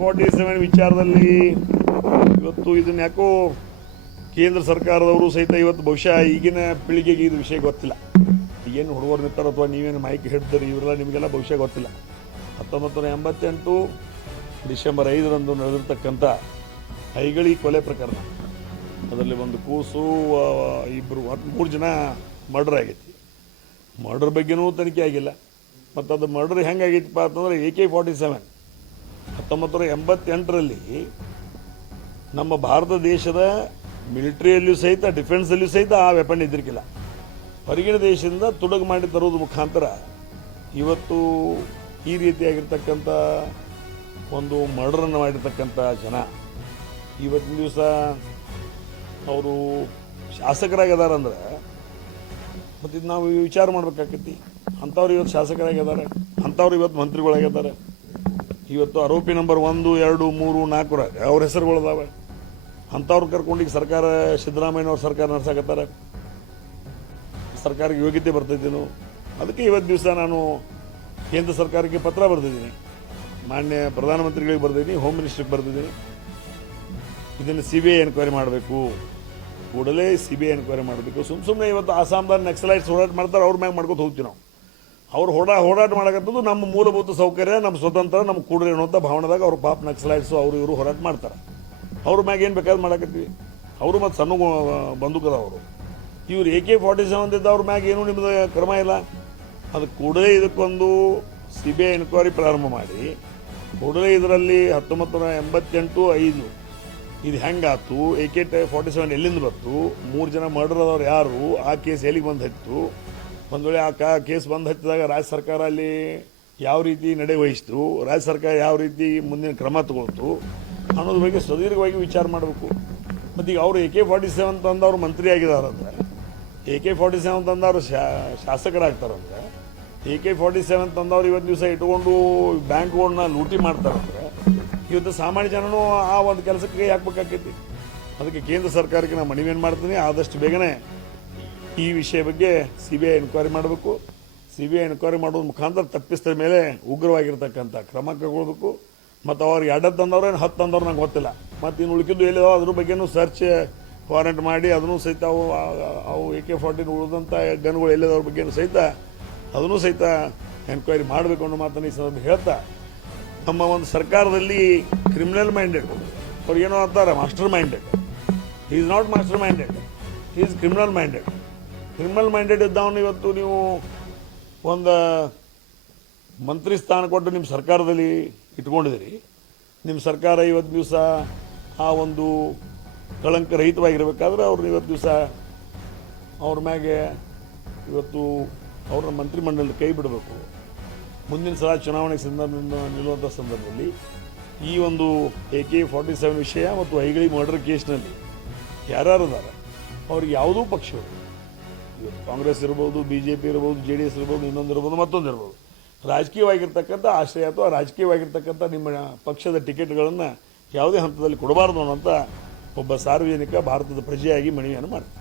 AK-47 ವಿಚಾರದಲ್ಲಿ ಇವತ್ತು ಇದನ್ನ ಯಾಕೋ ಕೇಂದ್ರ ಸರ್ಕಾರದವರು ಸಹಿತ ಇವತ್ತು ಬಹುಶಃ ಈಗಿನ ಪೀಳಿಗೆಗೆ ಇದು ವಿಷಯ ಗೊತ್ತಿಲ್ಲ. ಏನು ಹುಡುಗರು ನಿಂತಾರ ಅಥವಾ ನೀವೇನು ಮೈಕ್ ಹಿಡಿದ್ರಿ ಇವರೆಲ್ಲ ನಿಮಗೆಲ್ಲ ಬಹುಶಃ ಗೊತ್ತಿಲ್ಲ. 1988 ಡಿಸೆಂಬರ್ 5ರಂದು ನಡೆದಿರ್ತಕ್ಕಂಥ ಐಗಳಿ ಕೊಲೆ ಪ್ರಕರಣ, ಅದರಲ್ಲಿ ಒಂದು ಕೂಸು, ಇಬ್ಬರು 3 ಜನ ಮರ್ಡರ್ ಆಗೈತಿ. ಮರ್ಡರ್ ಬಗ್ಗೆನೂ ತನಿಖೆ ಆಗಿಲ್ಲ. ಮತ್ತು ಅದು ಮರ್ಡರ್ ಹೆಂಗಾಗೈತಪ್ಪ ಅಂತಂದರೆ AK-47 1988ರಲ್ಲಿ ನಮ್ಮ ಭಾರತ ದೇಶದ ಮಿಲಿಟರಿಯಲ್ಲಿಯೂ ಸಹಿತ ಡಿಫೆನ್ಸಲ್ಲಿಯೂ ಸಹಿತ ಆ ವೆಪನ್ ಇದ್ದಿರಲಿಲ್ಲ. ಹೊರಗಿನ ದೇಶದಿಂದ ತುಡುಗು ಮಾಡಿ ತರೋದು ಮುಖಾಂತರ ಇವತ್ತು ಈ ರೀತಿಯಾಗಿರ್ತಕ್ಕಂಥ ಒಂದು ಮರ್ಡರನ್ನು ಮಾಡಿರ್ತಕ್ಕಂಥ ಜನ ಇವತ್ತಿನ ದಿವಸ ಅವರು ಶಾಸಕರಾಗಿದ್ದಾರೆ. ಮತ್ತು ಇದು ನಾವು ವಿಚಾರ ಮಾಡ್ಬೇಕಾಗತ್ತಿ. ಅಂಥವ್ರು ಇವತ್ತು ಶಾಸಕರಾಗಿದ್ದಾರೆ, ಅಂಥವ್ರು ಇವತ್ತು ಮಂತ್ರಿಗಳಾಗಿದ್ದಾರೆ. ಇವತ್ತು ಆರೋಪಿ ನಂಬರ್ 1, 2, 3, 4 ಅವ್ರ ಹೆಸರುಗಳಿದಾವೆ. ಅಂಥವ್ರು ಕರ್ಕೊಂಡು ಈಗ ಸರ್ಕಾರ, ಸಿದ್ದರಾಮಯ್ಯನವ್ರ ಸರ್ಕಾರ ನಡೆಸಕತ್ತಾರೆ. ಸರ್ಕಾರಕ್ಕೆ ಯೋಗ್ಯತೆ ಬರ್ತೈತೇನು? ಅದಕ್ಕೆ ಇವತ್ತು ದಿವಸ ನಾನು ಕೇಂದ್ರ ಸರ್ಕಾರಕ್ಕೆ ಪತ್ರ ಬರೆದಿದ್ದೀನಿ, ಮಾನ್ಯ ಪ್ರಧಾನಮಂತ್ರಿಗಳಿಗೆ ಬರೆದಿದ್ದೀನಿ, ಹೋಮ್ ಮಿನಿಸ್ಟ್ರಿಗೆ ಬರೆದಿದ್ದೀನಿ. ಇದನ್ನು CBI ಎನ್ಕ್ವೈರಿ ಮಾಡಬೇಕು, ಕೂಡಲೇ CBI ಎನ್ಕ್ವೈರಿ ಮಾಡಬೇಕು. ಸುಮ್ಮನೆ ಇವತ್ತು ಆಸಾಮ್ದಾಗ ನಕ್ಸಲೈಟ್ಸ್ ಹೋರಾಟ ಮಾಡ್ತಾರೆ, ಅವ್ರ ಮ್ಯಾಗ ಮಾಡ್ಕೊತ ಹೋಗ್ತೀವಿ ನಾವು. ಅವ್ರು ಹೋರಾಟ ಮಾಡಕತ್ತದು ನಮ್ಮ ಮೂಲಭೂತ ಸೌಕರ್ಯ, ನಮ್ಮ ಸ್ವತಂತ್ರ, ನಮ್ಮ ಕೂಡ್ರಿ ಅನ್ನೋಂಥ ಭಾವನೆದಾಗ ಅವ್ರು ಪಾಪ ನಕ್ಸಲೈಟ್ಸು ಅವರು ಇವರು ಹೋರಾಟ ಮಾಡ್ತಾರೆ. ಅವ್ರ ಮ್ಯಾಗ ಏನು ಬೇಕಾದ್ರೆ ಮಾಡಕತ್ತೀವಿ. ಅವರು ಮತ್ತು ಸಣ್ಣ ಬಂದೂಕದ ಅವರು. ಇವ್ರು AK-47 ಇದ್ದವ್ರ ಮ್ಯಾಗ ಏನೂ ನಿಮ್ಮದು ಕ್ರಮ ಇಲ್ಲ. ಅದು ಕೂಡಲೇ ಇದಕ್ಕೊಂದು CBI ಎನ್ಕ್ವೈರಿ ಪ್ರಾರಂಭ ಮಾಡಿ, ಕೂಡಲೇ ಇದರಲ್ಲಿ 1988 5 ಇದು ಹೆಂಗಾತು, AK-47 ಎಲ್ಲಿಂದ ಬಂತು, 3 ಜನ ಮರ್ಡರ್ ಆದವ್ರು ಯಾರು, ಆ ಕೇಸ್ ಎಲ್ಲಿಗೆ ಬಂದು ಹತ್ತಿತು, ಒಂದು ವೇಳೆ ಆ ಕೇಸ್ ಬಂದು ಹತ್ತಿದಾಗ ರಾಜ್ಯ ಸರ್ಕಾರ ಅಲ್ಲಿ ಯಾವ ರೀತಿ ನಡೆ ವಹಿಸ್ತು, ರಾಜ್ಯ ಸರ್ಕಾರ ಯಾವ ರೀತಿ ಮುಂದಿನ ಕ್ರಮ ತಗೊಳ್ತು ಅನ್ನೋದ್ರ ಬಗ್ಗೆ ಸುದೀರ್ಘವಾಗಿ ವಿಚಾರ ಮಾಡಬೇಕು. ಮತ್ತು ಈಗ ಅವರು AK-47 ತಂದವರು ಮಂತ್ರಿ ಆಗಿದಾರಂದ್ರೆ, AK-47 ತಂದವರು ಶಾಸಕರಾಗ್ತಾರಂದ್ರೆ, AK-47 ತಂದವರು ಇವತ್ತು ದಿವಸ ಇಟ್ಕೊಂಡು ಬ್ಯಾಂಕ್ಗಳನ್ನ ಲೂಟಿ ಮಾಡ್ತಾರಂದ್ರೆ, ಇವತ್ತು ಸಾಮಾನ್ಯ ಜನನೂ ಆ ಒಂದು ಕೆಲಸಕ್ಕೆ ಹಾಕ್ಬೇಕಾಕೈತಿ. ಅದಕ್ಕೆ ಕೇಂದ್ರ ಸರ್ಕಾರಕ್ಕೆ ನಾನು ಮನವಿಯನ್ನು ಮಾಡ್ತೀನಿ, ಆದಷ್ಟು ಬೇಗನೆ ಈ ವಿಷಯ ಬಗ್ಗೆ CBI ಎನ್ಕ್ವೈರಿ ಮಾಡಬೇಕು. CBI ಎನ್ಕ್ವೈರಿ ಮಾಡೋದ್ರ ಮುಖಾಂತರ ತಪ್ಪಿಸಿದ ಮೇಲೆ ಉಗ್ರವಾಗಿರ್ತಕ್ಕಂಥ ಕ್ರಮ ಕೈಗೊಳ್ಳಬೇಕು. ಮತ್ತು ಅವ್ರಿಗೆ 2 ತಂದವ್ರು ಏನು 10 ತಂದವ್ರು ನಂಗೆ ಗೊತ್ತಿಲ್ಲ. ಮತ್ತು ಇನ್ನು ಉಳಿಕಿದ್ದು ಎಲ್ಲಿದಾವೆ ಅದ್ರ ಬಗ್ಗೆನೂ ಸರ್ಚ್ ವಾರೆಂಟ್ ಮಾಡಿ ಅದನ್ನು ಸಹಿತ ಅವು AK-47 ಉಳಿದಂಥ ಗನ್ಗಳು ಎಲ್ಲಿದವ್ರ ಬಗ್ಗೆನೂ ಸಹಿತ ಅದನ್ನು ಸಹಿತ ಎನ್ಕ್ವೈರಿ ಮಾಡಬೇಕು ಅನ್ನೋ ಮಾತನ್ನು ಈ ಸಂದರ್ಭ ಹೇಳ್ತಾ, ನಮ್ಮ ಒಂದು ಸರ್ಕಾರದಲ್ಲಿ ಕ್ರಿಮಿನಲ್ ಮೈಂಡೆಡ್ ಅವ್ರಿಗೇನೋ ಅಂತಾರೆ master minded. He is not master minded, he is criminal minded. Criminal minded ಇದ್ದವನು ಇವತ್ತು ನೀವು ಒಂದು ಮಂತ್ರಿ ಸ್ಥಾನ ಕೊಟ್ಟು ನಿಮ್ಮ ಸರ್ಕಾರದಲ್ಲಿ ಇಟ್ಕೊಂಡಿದ್ದೀರಿ. ನಿಮ್ಮ ಸರ್ಕಾರ ಇವತ್ತು ದಿವಸ ಆ ಒಂದು ಕಳಂಕ ರಹಿತವಾಗಿರಬೇಕಾದ್ರೆ ಅವ್ರನ್ನ ಇವತ್ತು ದಿವಸ ಅವ್ರ ಮ್ಯಾಗೆ ಇವತ್ತು ಅವ್ರನ್ನ ಮಂತ್ರಿಮಂಡಲದ ಕೈ ಬಿಡಬೇಕು. ಮುಂದಿನ ಸಲ ಚುನಾವಣೆ ನಿಲ್ಲುವಂಥ ಸಂದರ್ಭದಲ್ಲಿ ಈ ಒಂದು AK-47 ವಿಷಯ ಮತ್ತು ಐಗಳಿ ಮರ್ಡರ್ ಕೇಸ್ನಲ್ಲಿ ಯಾರ್ಯಾರು ಇದ್ದಾರೆ ಅವ್ರಿಗೆ ಯಾವುದೂ ಪಕ್ಷಗಳು, ಇವತ್ತು ಕಾಂಗ್ರೆಸ್ ಇರ್ಬೋದು, BJP ಇರ್ಬೋದು, JDS ಇರ್ಬೋದು, ಇನ್ನೊಂದು ಇರ್ಬೋದು, ಮತ್ತೊಂದು ಇರ್ಬೋದು, ರಾಜಕೀಯವಾಗಿರ್ತಕ್ಕಂಥ ಆಶ್ರಯ ಅಥವಾ ರಾಜಕೀಯವಾಗಿರ್ತಕ್ಕಂಥ ನಿಮ್ಮ ಪಕ್ಷದ ಟಿಕೆಟ್ಗಳನ್ನು ಯಾವುದೇ ಹಂತದಲ್ಲಿ ಕೊಡಬಾರ್ದು ಅನ್ನೋಂಥ ಒಬ್ಬ ಸಾರ್ವಜನಿಕ ಭಾರತದ ಪ್ರಜೆಯಾಗಿ ಮನವಿಯನ್ನು ಮಾಡ್ತಾರೆ.